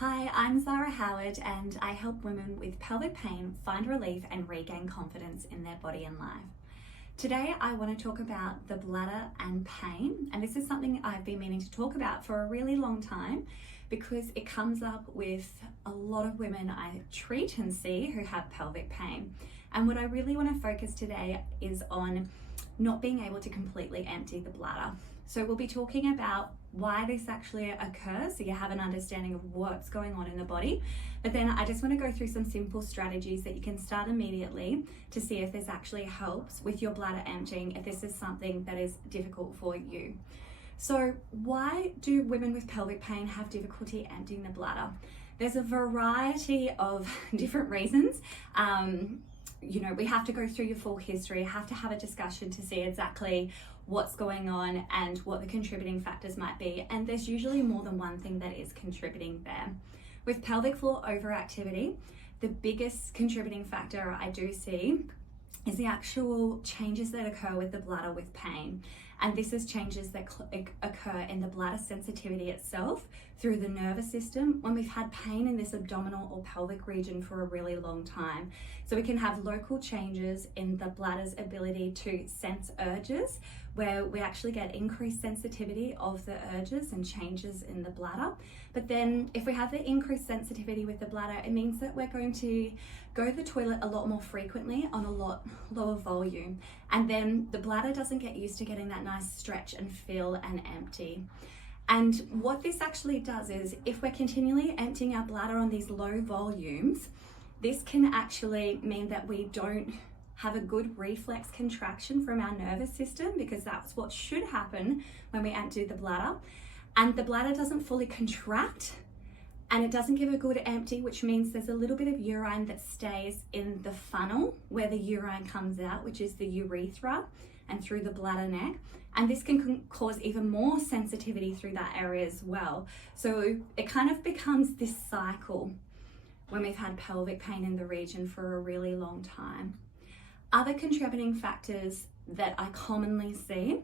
Hi, I'm Zara Howard and I help women with pelvic pain find relief and regain confidence in their body and life. Today I want to talk about the bladder and pain, and this is something I've been meaning to talk about for a really long time because it comes up with a lot of women I treat and see who have pelvic pain. And what I really want to focus today is on not being able to completely empty the bladder. So we'll be talking about why this actually occurs, so you have an understanding of what's going on in the body. But then I just want to go through some simple strategies that you can start immediately to see if this actually helps with your bladder emptying, if this is something that is difficult for you. So why do women with pelvic pain have difficulty emptying the bladder? There's a variety of different reasons. We have to go through your full history, have to have a discussion to see exactly what's going on and what the contributing factors might be. And there's usually more than one thing that is contributing there. With pelvic floor overactivity, the biggest contributing factor I do see is the actual changes that occur with the bladder with pain. And this is changes that occur in the bladder sensitivity itself through the nervous system when we've had pain in this abdominal or pelvic region for a really long time. So we can have local changes in the bladder's ability to sense urges, where we actually get increased sensitivity of the urges and changes in the bladder. But then if we have the increased sensitivity with the bladder, it means that we're going to go to the toilet a lot more frequently on a lot lower volume. And then the bladder doesn't get used to getting that nice stretch and fill and empty. And what this actually does is if we're continually emptying our bladder on these low volumes, this can actually mean that we don't have a good reflex contraction from our nervous system, because that's what should happen when we empty the bladder. And the bladder doesn't fully contract and it doesn't give a good empty, which means there's a little bit of urine that stays in the funnel where the urine comes out, which is the urethra, and through the bladder neck. And this can cause even more sensitivity through that area as well. So it kind of becomes this cycle when we've had pelvic pain in the region for a really long time. Other contributing factors that I commonly see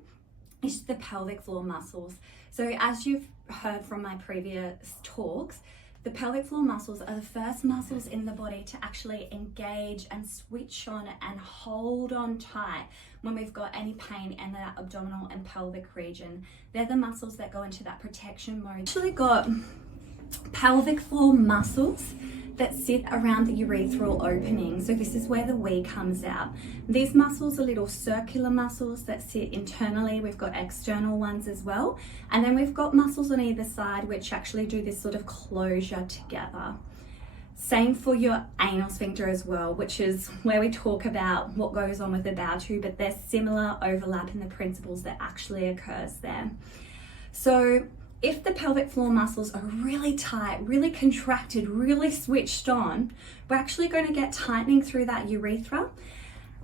is the pelvic floor muscles. So as you've heard from my previous talks, the pelvic floor muscles are the first muscles in the body to actually engage and switch on and hold on tight when we've got any pain in that abdominal and pelvic region. They're the muscles that go into that protection mode. We've actually got pelvic floor muscles that sit around the urethral opening. So this is where the wee comes out. These muscles are little circular muscles that sit internally. We've got external ones as well. And then we've got muscles on either side which actually do this sort of closure together. Same for your anal sphincter as well, which is where we talk about what goes on with the bowel tube, but there's similar overlap in the principles that actually occurs there. So if the pelvic floor muscles are really tight, really contracted, really switched on, we're actually going to get tightening through that urethra.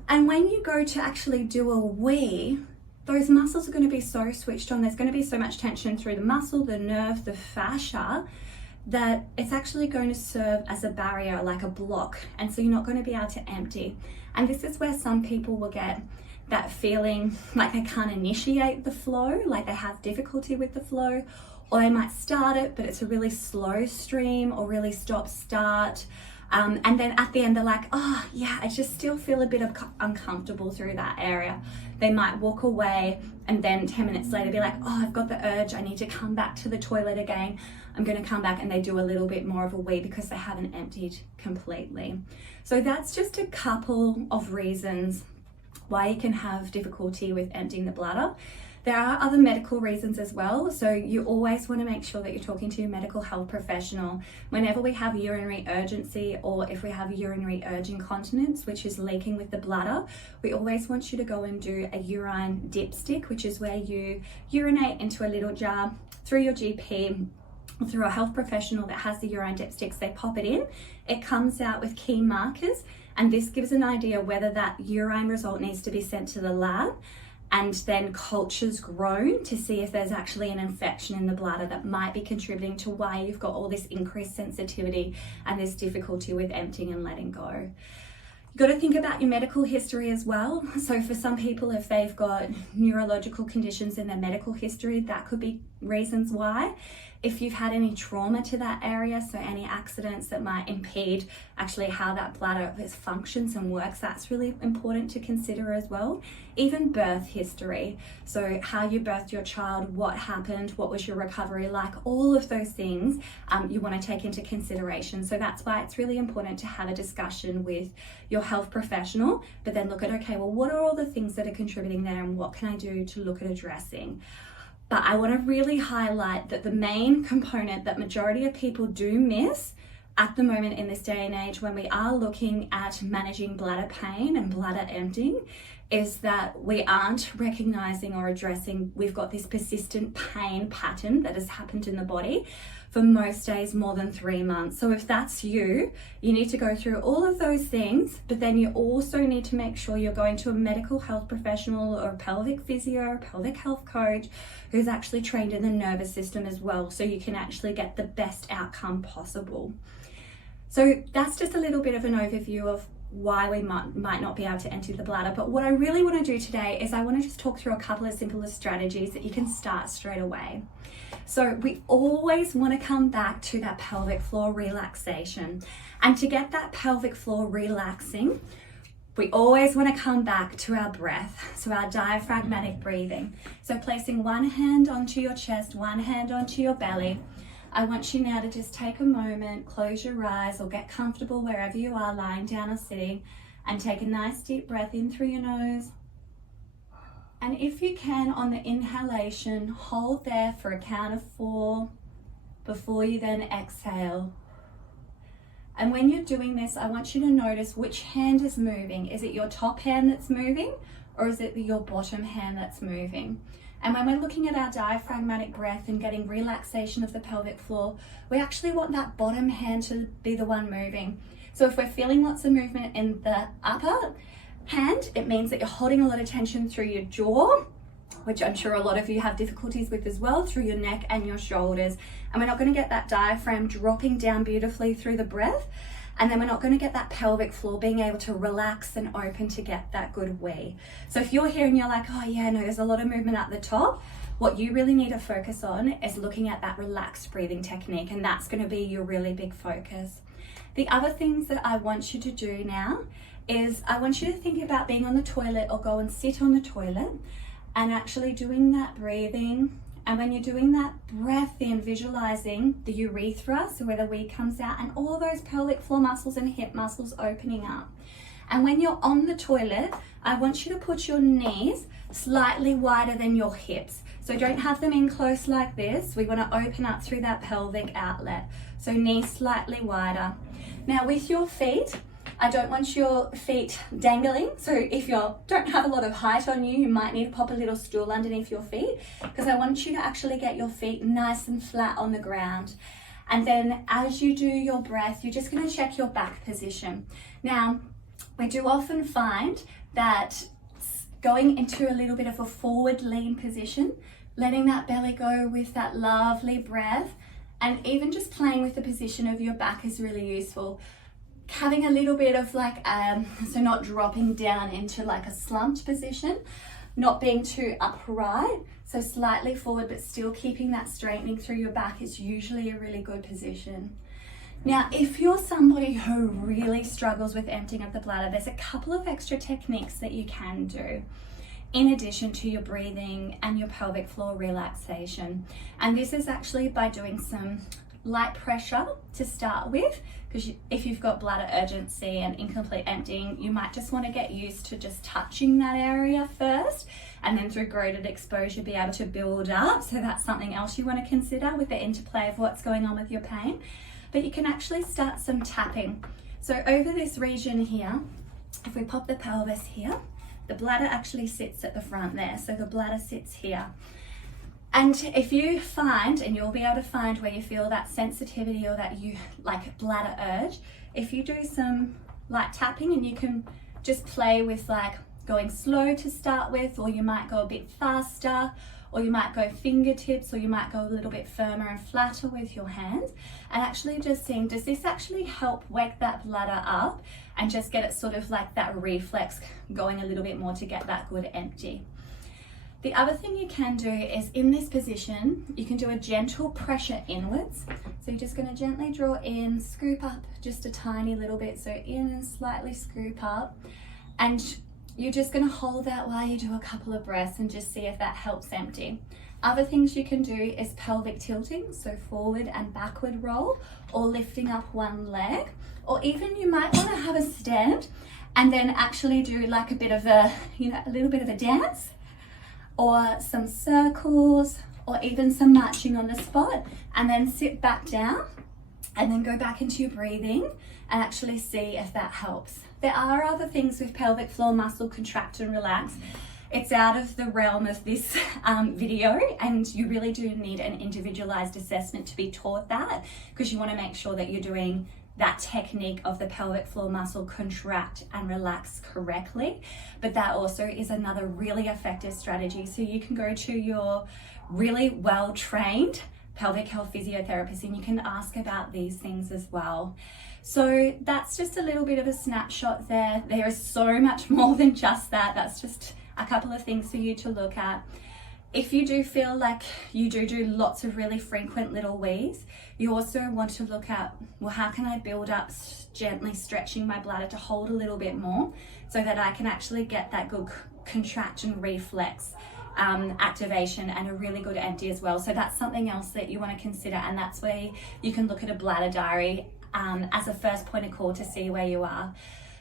And when you go to actually do a wee, those muscles are going to be so switched on. There's going to be so much tension through the muscle, the nerve, the fascia, that it's actually going to serve as a barrier, like a block. And so you're not going to be able to empty. And this is where some people will get that feeling like they can't initiate the flow, like they have difficulty with the flow, or they might start it, but it's a really slow stream or really stop-start. And then at the end, they're like, oh yeah, I just still feel a bit of uncomfortable through that area. They might walk away and then 10 minutes later be like, oh, I've got the urge, I need to come back to the toilet again. I'm gonna come back, and they do a little bit more of a wee because they haven't emptied completely. So that's just a couple of reasons why you can have difficulty with emptying the bladder. There are other medical reasons as well. So you always want to make sure that you're talking to a medical health professional whenever we have urinary urgency, or if we have urinary urge incontinence, which is leaking with the bladder. We always want you to go and do a urine dipstick, which is where you urinate into a little jar through your GP, through a health professional that has the urine dipsticks. They pop it in, it comes out with key markers, and this gives an idea whether that urine result needs to be sent to the lab, and then cultures grown to see if there's actually an infection in the bladder that might be contributing to why you've got all this increased sensitivity and this difficulty with emptying and letting go. You've got to think about your medical history as well. So for some people, if they've got neurological conditions in their medical history, that could be reasons why. If you've had any trauma to that area, so any accidents that might impede actually how that bladder functions and works, that's really important to consider as well. Even birth history, so how you birthed your child, what happened, what was your recovery like, all of those things you want to take into consideration. So that's why it's really important to have a discussion with your health professional, but then look at, okay, well, what are all the things that are contributing there and what can I do to look at addressing? But I want to really highlight that the main component that majority of people do miss at the moment in this day and age when we are looking at managing bladder pain and bladder emptying is that we aren't recognizing or addressing we've got this persistent pain pattern that has happened in the body for most days more than 3 months. So if that's you, you need to go through all of those things, but then you also need to make sure you're going to a medical health professional or a pelvic physio, pelvic health coach who's actually trained in the nervous system as well, so you can actually get the best outcome possible. So that's just a little bit of an overview of why we might not be able to empty the bladder. But what I really want to do today is I want to just talk through a couple of simple strategies that you can start straight away. So we always want to come back to that pelvic floor relaxation. And to get that pelvic floor relaxing, we always want to come back to our breath, so our diaphragmatic breathing. So placing one hand onto your chest, one hand onto your belly. I want you now to just take a moment, close your eyes or get comfortable wherever you are, lying down or sitting, and take a nice deep breath in through your nose. And if you can, on the inhalation, hold there for a count of 4 before you then exhale. And when you're doing this, I want you to notice which hand is moving. Is it your top hand that's moving, or is it your bottom hand that's moving? And when we're looking at our diaphragmatic breath and getting relaxation of the pelvic floor, we actually want that bottom hand to be the one moving. So if we're feeling lots of movement in the upper hand, it means that you're holding a lot of tension through your jaw, which I'm sure a lot of you have difficulties with as well, through your neck and your shoulders. And we're not going to get that diaphragm dropping down beautifully through the breath. And then we're not going to get that pelvic floor being able to relax and open to get that good wee. So if you're here and you're like, oh yeah, no, there's a lot of movement at the top, what you really need to focus on is looking at that relaxed breathing technique, and that's going to be your really big focus. The other things that I want you to do now is I want you to think about being on the toilet or go and sit on the toilet and actually doing that breathing. And when you're doing that breath in, visualizing the urethra, so where the wee comes out, and all those pelvic floor muscles and hip muscles opening up. And when you're on the toilet, I want you to put your knees slightly wider than your hips. So don't have them in close like this. We want to open up through that pelvic outlet. So knees slightly wider. Now with your feet, I don't want your feet dangling. So if you don't have a lot of height on you, you might need to pop a little stool underneath your feet, because I want you to actually get your feet nice and flat on the ground. And then as you do your breath, you're just going to check your back position. Now, we do often find that going into a little bit of a forward lean position, letting that belly go with that lovely breath, and even just playing with the position of your back is really useful. Having a little bit of like, so not dropping down into like a slumped position, not being too upright, so slightly forward but still keeping that straightening through your back is usually a really good position. Now, if you're somebody who really struggles with emptying of the bladder, there's a couple of extra techniques that you can do in addition to your breathing and your pelvic floor relaxation. And this is actually by doing some light pressure to start with, because if you've got bladder urgency and incomplete emptying, you might just want to get used to just touching that area first, and then through graded exposure be able to build up. So that's something else you want to consider with the interplay of what's going on with your pain. But you can actually start some tapping. So over this region here, if we pop the pelvis here, the bladder actually sits at the front there. So the bladder sits here. And if you find, and you'll be able to find where you feel that sensitivity or that you like bladder urge, if you do some light tapping, and you can just play with like going slow to start with, or you might go a bit faster, or you might go fingertips, or you might go a little bit firmer and flatter with your hands, and actually just seeing, does this actually help wake that bladder up and just get it sort of like that reflex going a little bit more to get that good empty. The other thing you can do is in this position, you can do a gentle pressure inwards. So you're just going to gently draw in, scoop up just a tiny little bit. So in and slightly scoop up. And you're just going to hold that while you do a couple of breaths and just see if that helps empty. Other things you can do is pelvic tilting, so forward and backward roll, or lifting up one leg, or even you might want to have a stand and then actually do like a bit of a, a little bit of a dance, or some circles, or even some marching on the spot, and then sit back down and then go back into your breathing and actually see if that helps. There are other things with pelvic floor muscle contract and relax. It's out of the realm of this video, and you really do need an individualized assessment to be taught that, because you want to make sure that you're doing that technique of the pelvic floor muscle contract and relax correctly. But that also is another really effective strategy. So you can go to your really well-trained pelvic health physiotherapist and you can ask about these things as well. So that's just a little bit of a snapshot there. There is so much more than just that. That's just a couple of things for you to look at. If you do feel like you do lots of really frequent little wheeze, you also want to look at, well, how can I build up gently stretching my bladder to hold a little bit more so that I can actually get that good contraction reflex activation and a really good empty as well. So that's something else that you want to consider, and that's where you can look at a bladder diary as a first point of call to see where you are.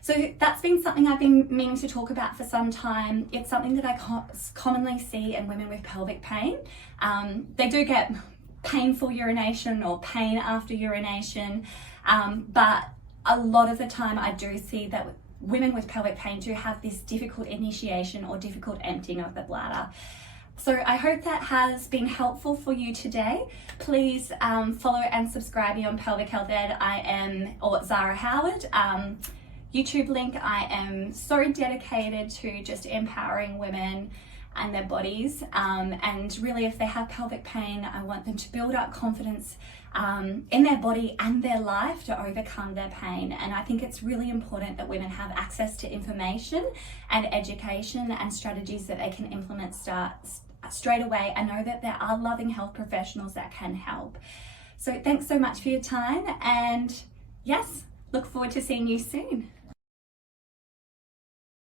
So that's been something I've been meaning to talk about for some time. It's something that I commonly see in women with pelvic pain. They do get painful urination or pain after urination, but a lot of the time I do see that women with pelvic pain do have this difficult initiation or difficult emptying of the bladder. So I hope that has been helpful for you today. Please follow and subscribe me on Pelvic Health Ed. Or Zara Howard. YouTube link. I am so dedicated to just empowering women and their bodies, and really if they have pelvic pain, I want them to build up confidence in their body and their life to overcome their pain. And I think it's really important that women have access to information and education and strategies that they can implement straight away, and know that there are loving health professionals that can help. So thanks so much for your time, and yes, look forward to seeing you soon.